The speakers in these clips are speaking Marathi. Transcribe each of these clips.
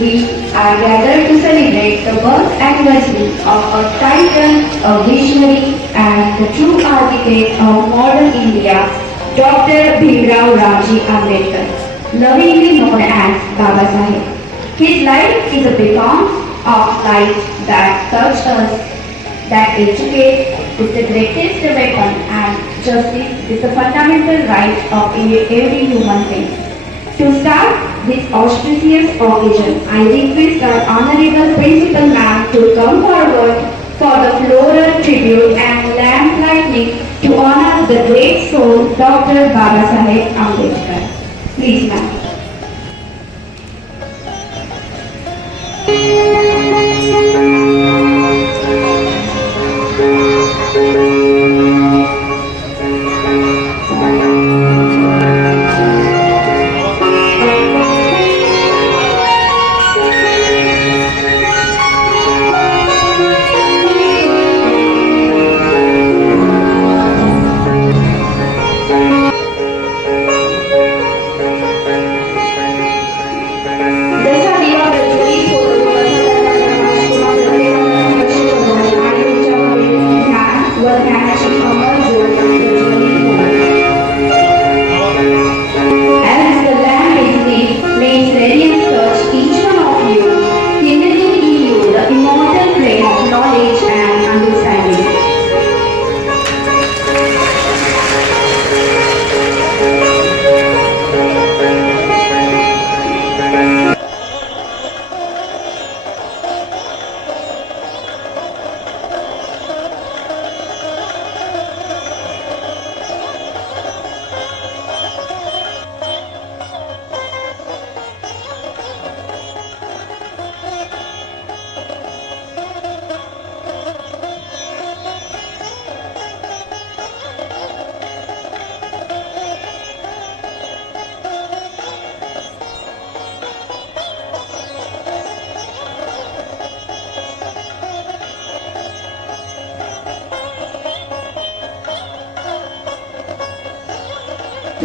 We are gathered to celebrate the birth anniversary of a titan, a visionary, and the true architect of modern India, Dr. Bhimrao Ramji Ambedkar, lovingly known as Baba Saheb. His life is a beacon of light that touches us, that educates, is the greatest weapon, and justice is the fundamental right of every human being. To start this auspicious occasion, I request our Honorable Principal Ma'am to come forward for the floral tribute and lamp lighting to honor the great soul Dr. Baba Saheb Ambedkar. Please, ma'am.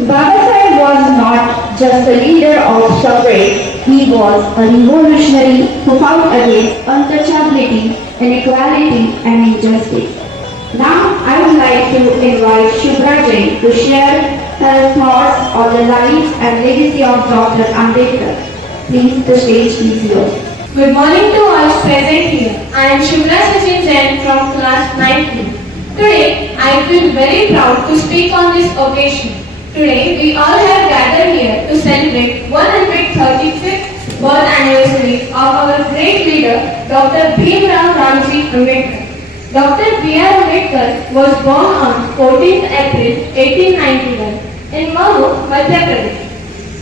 Baba Saheb was not just a leader of suffrage, he was a revolutionary who fought against untouchability, inequality and injustice. Now I would like to invite Shubhra Jain to share her thoughts on the life and legacy of Dr. Ambedkar. Please, the stage is yours. Good morning to all present here. I am Shubhra Sachin Jain from class 9th. Today I feel very proud to speak on this occasion. Today, we all have gathered here to celebrate 135th birth anniversary of our great leader, Dr. Bhimrao Ramji Ambedkar. Dr. B.R. Ambedkar was born on 14th April 1891 in Mahur, Madhya Pradesh.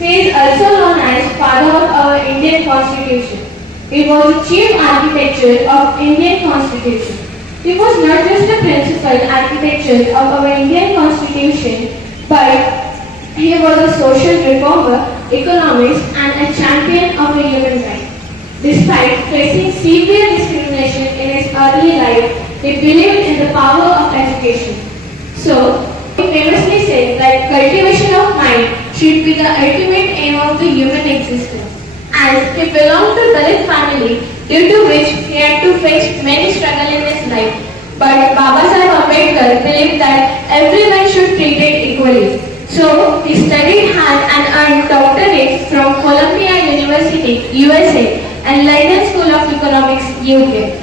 He is also known as father of our Indian Constitution. He was the chief architect of Indian Constitution. He was not just the principal architect of our Indian Constitution, but he was a social reformer, economist and a champion of the human rights. Despite facing severe discrimination in his early life, he believed in the power of education. So, he famously said that cultivation of mind should be the ultimate aim of the human existence. As he belonged to Dalit family, due to which he had to face many struggles in his life. But Baba Saheb Ambedkar believed that everyone should be treated equally. So, he studied hard and earned doctorates from Columbia University, USA and London School of Economics, UK.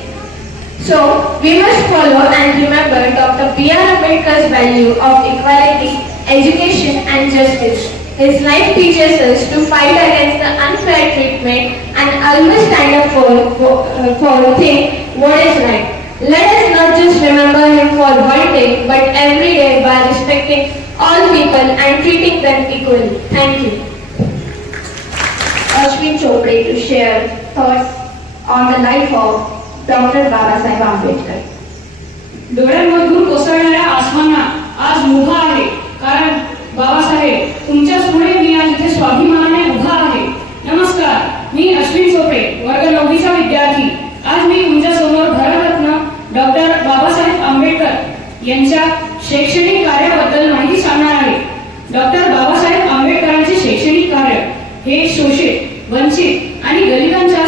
So, we must follow and remember Dr. B.R. Ambedkar's value of equality, education and justice. His life teaches us to fight against the unfair treatment and always stand up for think what is right. Let us not just remember him for one day, but every day by respecting all people and treating them equally. Thank you. Ashwin Chopre to share thoughts on the life of Dr. Baba Saheb Ambedkar. डोळ्यांमधून कोसळणाऱ्या आसमाना आज मुभा आहे, कारण बाबासाहेब तुमच्याच पुढे मी आज इथे स्वाभिमानाने उभा आहे. नमस्कार, मी अश्विन चोपडे, वर्ग 9वीचा विद्यार्थी. आज मी तुमच्या समोर भारतरत्न डॉक्टर बाबासाहेब आंबेडकर यांच्या शैक्षणिक कार्याबद्दल माहिती सांगणार आहे. डॉक्टर बाबासाहेब आंबेडकरांचे शैक्षणिक कार्य हे शोषित, वंचित आणि दलितांच्या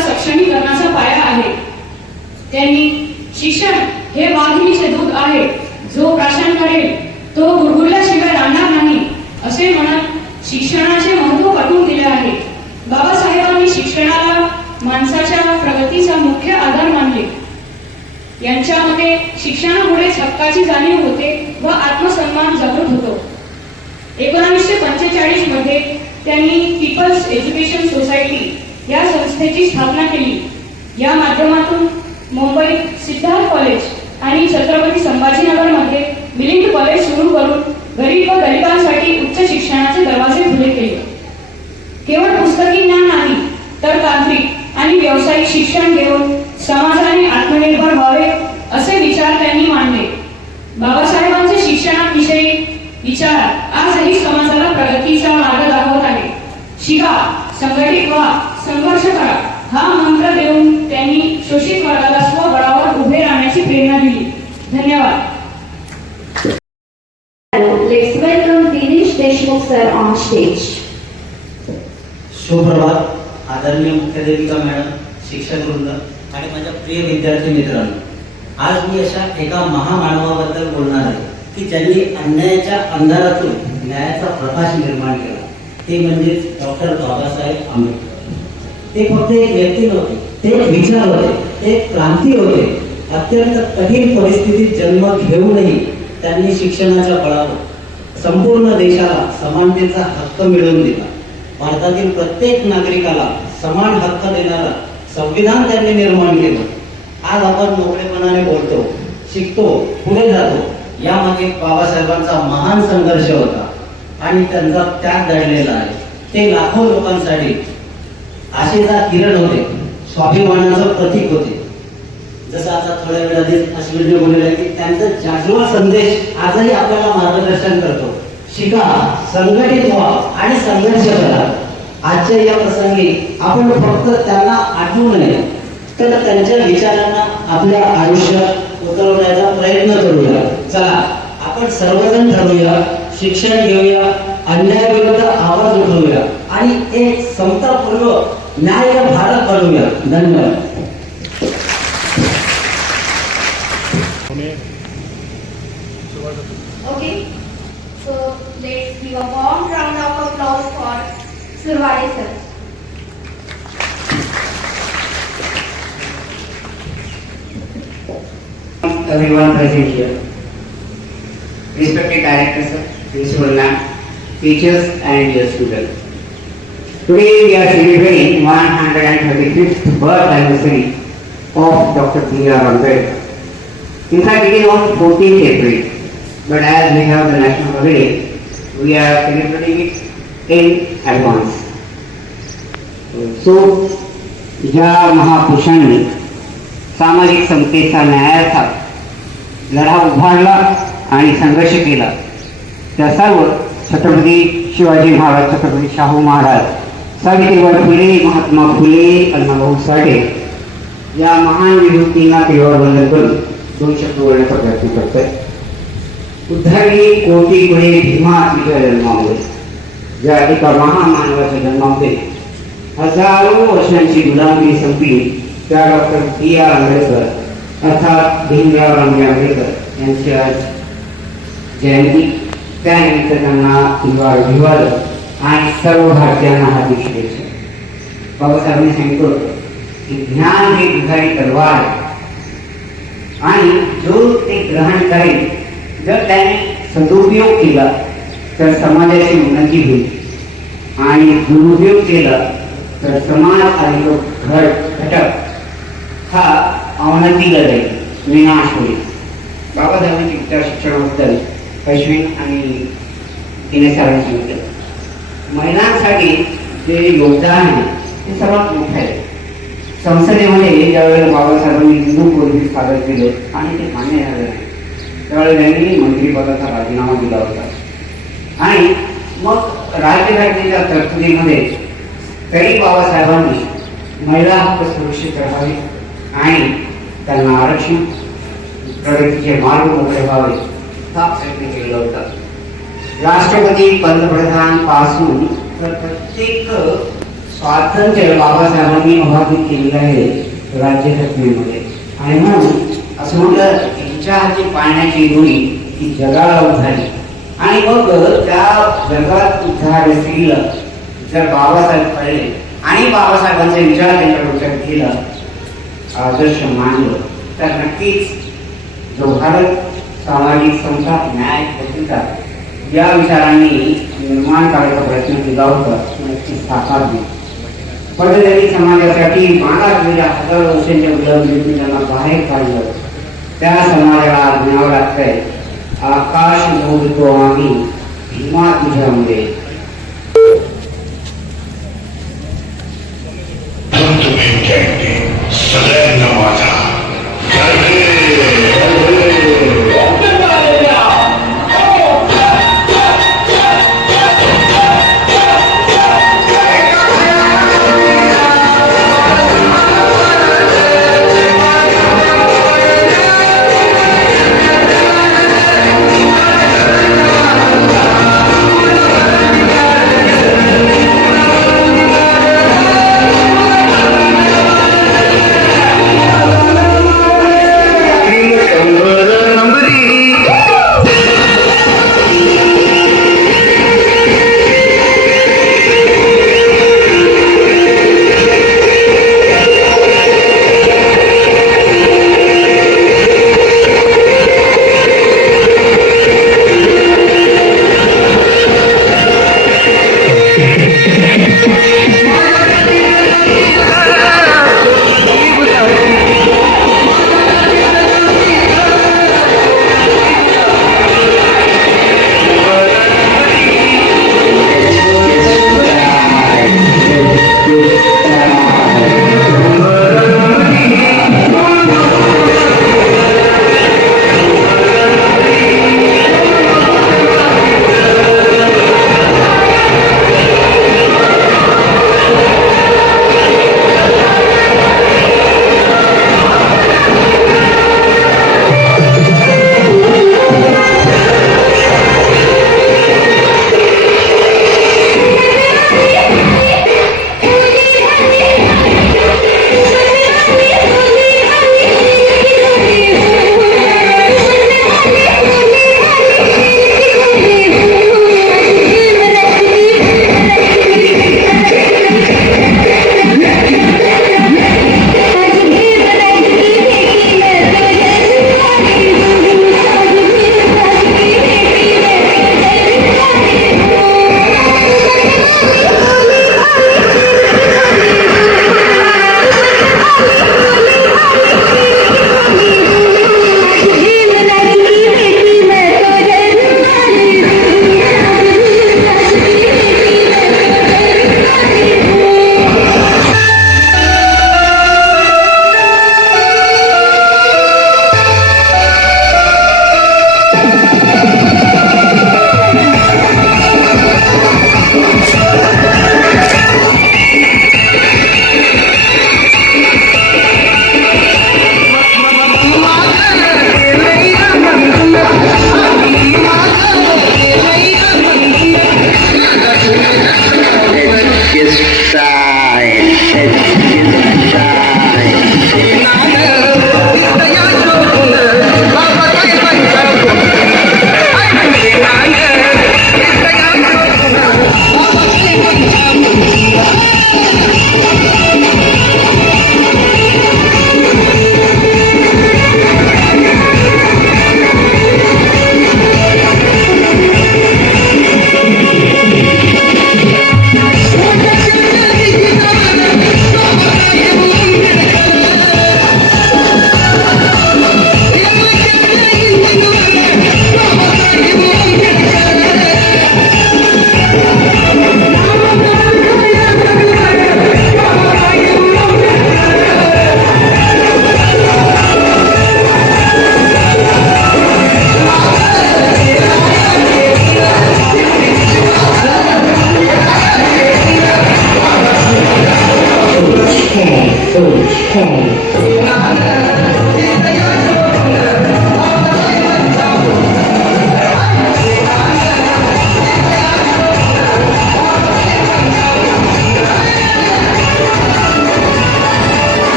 शिक्षणाचे महत्त्व पटवून दिले आहे. बाबासाहेबांनी शिक्षणाला माणसाच्या प्रगतीचा मुख्य आधार मानले. यांच्या मते शिक्षणामुळेच हक्काची जाणीव होते व आत्मसन्मान जागृत होतो. 1945 मध्ये त्यांनी पीपल्स एज्युकेशन सोसायटी या संस्थेची स्थापना केली. या माध्यमातून मुंबईत सिद्धार्थ कॉलेज आणि छत्रपती संभाजीनगरमध्ये मिलिंद कॉलेज सुरू करून गरीब व दलितांसाठी उच्च शिक्षणाचे दरवाजे खुले केले. केवळ पुस्तकी ज्ञान नाही तर तांत्रिक आणि व्यावसायिक शिक्षण घेऊन समाजाने आत्मनिर्भर व्हावे असे विचार त्यांनी मांडले. बाबासाहेबांचे शिक्षणाविषयी विचार आजही समाजाला प्रगतीचा मार्ग दाखवत आहे. शिका, संघटित व्हा, संघर्ष करा हा मंत्र देऊन त्यांनी शोषित वर्गाला स्वबळावर उभे राहण्याची प्रेरणा दिली. धन्यवाद. Let's welcome Dinesh Deshmukh sir on stage. सुप्रभात. आदरणीय मुख्याध्यापिका मॅडम, शिक्षक वृंद आणि माझ्या प्रिय विद्यार्थी मित्रांनो, आज मी अशा एका महामानवाबद्दल बोलणार आहे की ज्यांनी अन्यायाच्या अंधारातून न्यायाचा प्रकाश निर्माण केला. ते म्हणजे डॉक्टर बाबासाहेब आंबेडकर. ते फक्त एक व्यक्ती नव्हते, ते एक विचार होते, ते एक क्रांती होते. अत्यंत कठीण परिस्थितीत जन्म घेऊनही त्यांनी शिक्षणाच्या बळावर संपूर्ण देशाला समानतेचा हक्क मिळवून दिला. भारतातील प्रत्येक नागरिकाला समान हक्क देणारा संविधान त्यांनी निर्माण केलं. आज आपण मोकळेपणाने बोलतो, शिकतो, पुढे जातो. यामागे बाबासाहेबांचा महान संघर्ष होता आणि त्यांचा त्याग दडलेला आहे. ते लाखो लोकांसाठी आशेचा किरण होते, स्वाभिमानाचं प्रतीक होते. जसं आता थोड्या वेळ आधी अश्विनने बोललेलं की त्यांचा जागरूक संदेश आजही आपल्याला मार्गदर्शन करतो. शिका, संघटित व्हा आणि संघर्ष करा. आजच्या या प्रसंगी आपण फक्त त्यांना आठवू नये तर त्यांच्या विचारांना आपल्या आयुष्यात उतरवण्याचा प्रयत्न करूया. चला आपण सर्वजण ठरवूया, शिक्षण घेऊया, अन्यायाविरुद्ध आवाज उठवूया आणि एक समतापूर्व न्याय भारत बनवूया. धन्यवाद. Okay, so let's give a warm round of applause for Surwade sir. Everyone present here, respected director sir, principal ma'am, teachers and dear students. Today we are celebrating 135th birth anniversary of Dr. B.R. Ambedkar. In fact, it is on 14th April, but as we have the national holiday, we are celebrating it in advance. So, या महापुरुषांनी सामाजिक समतेचा न्यायाचा लढा उभारला आणि संघर्ष केला. त्या सर्व छत्रपती शिवाजी महाराज, छत्रपती शाहू महाराज, सावित्रीबाई फुले, महात्मा फुले, अण्णाभाऊ साठे या महान विभूतींना केवळ वंदन करून दोन शब्द बोलण्याचा प्रयत्न करतोय. उद्धारली कोटी गुणे भीमा तुझ्या जन्मामुळे. ज्या एका महामानवाच्या जन्मामुळे हजारो वर्षांची गुलामी संपली त्या डॉक्टर B.R. आंबेडकर अर्थात भीमराव रामजी आंबेडकर यांची आज जयंती. त्यानिमित्त त्यांना अभिवादन आणि सर्व भारतीयांना हार्दिक शुभेच्छा. बाबासाहेबांनी सांगितलं होतं की ज्ञान ही दुधारी तलवार आहे आणि जो ते ग्रहण करेल, जर त्याने सदुपयोग केला तर समाजाची उन्नती होईल आणि दुरुपयोग केला तर समाज आणि तो घटक हा अवनतीला जाईल, विनाश होईल. बाबासाहेबांची विचार शिक्षणाबद्दल अश्विन आणि तिने सरांनी सांगितलं. महिलांसाठी जे योगदान आहे ते सर्वात मोठं आहे. संसदेमध्ये ज्यावेळेला बाबासाहेबांनी हिंदू कोर्ट सादर केलं आणि ते मान्य झालं नाही, त्यावेळेला त्यांनी मंत्रिपदाचा राजीनामा दिला होता. आणि मग राज्यघटनेच्या तरतुदीमध्ये तरी बाबासाहेबांनी महिला हक्क सुरक्षित राहावे आणि त्यांना आरक्षण, प्रगतीचे मार्ग मोकळे व्हावे हा प्रयत्न केला होता. राष्ट्रपती, पंतप्रधान पासून तर प्रत्येक स्वातंत्र्य बाबासाहेबांनी अबाधित केलेलं आहे राज्यघटनेमध्ये. आणि म्हणून असं म्हटलं त्यांच्या हाती पाळण्याची दोरी ही जगाला उभारली आणि मग त्या जगात उद्धार स्त्रीला जर बाबासाहेब पाहिले आणि बाबासाहेबांचे विचार त्यांच्या डोक्यात गेला, आदर्श मानलं, तर नक्कीच जो भारत सामाजिक समता न्याय प्रतिष्ठा या विचारांनी निर्माण करायचा प्रयत्न केला होता तो नक्कीच साकार होईल. पण त्यांनी समाजासाठी मागासलेल्या हजारो वर्षांच्या विलंबीतून त्यांना बाहेर काढलं. त्या समाजाला ज्ञाव लागतंय, आकाश मोडतो आम्ही भीमा तुझ्यामध्ये. सगळ्यांना माझा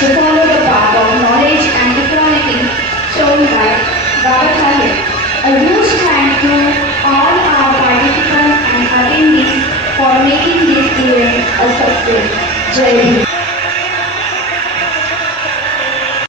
to follow the path of knowledge and equality shown by Baba Sahib. A huge thank you all our participants and attendees for making this event a success. Jai Hind.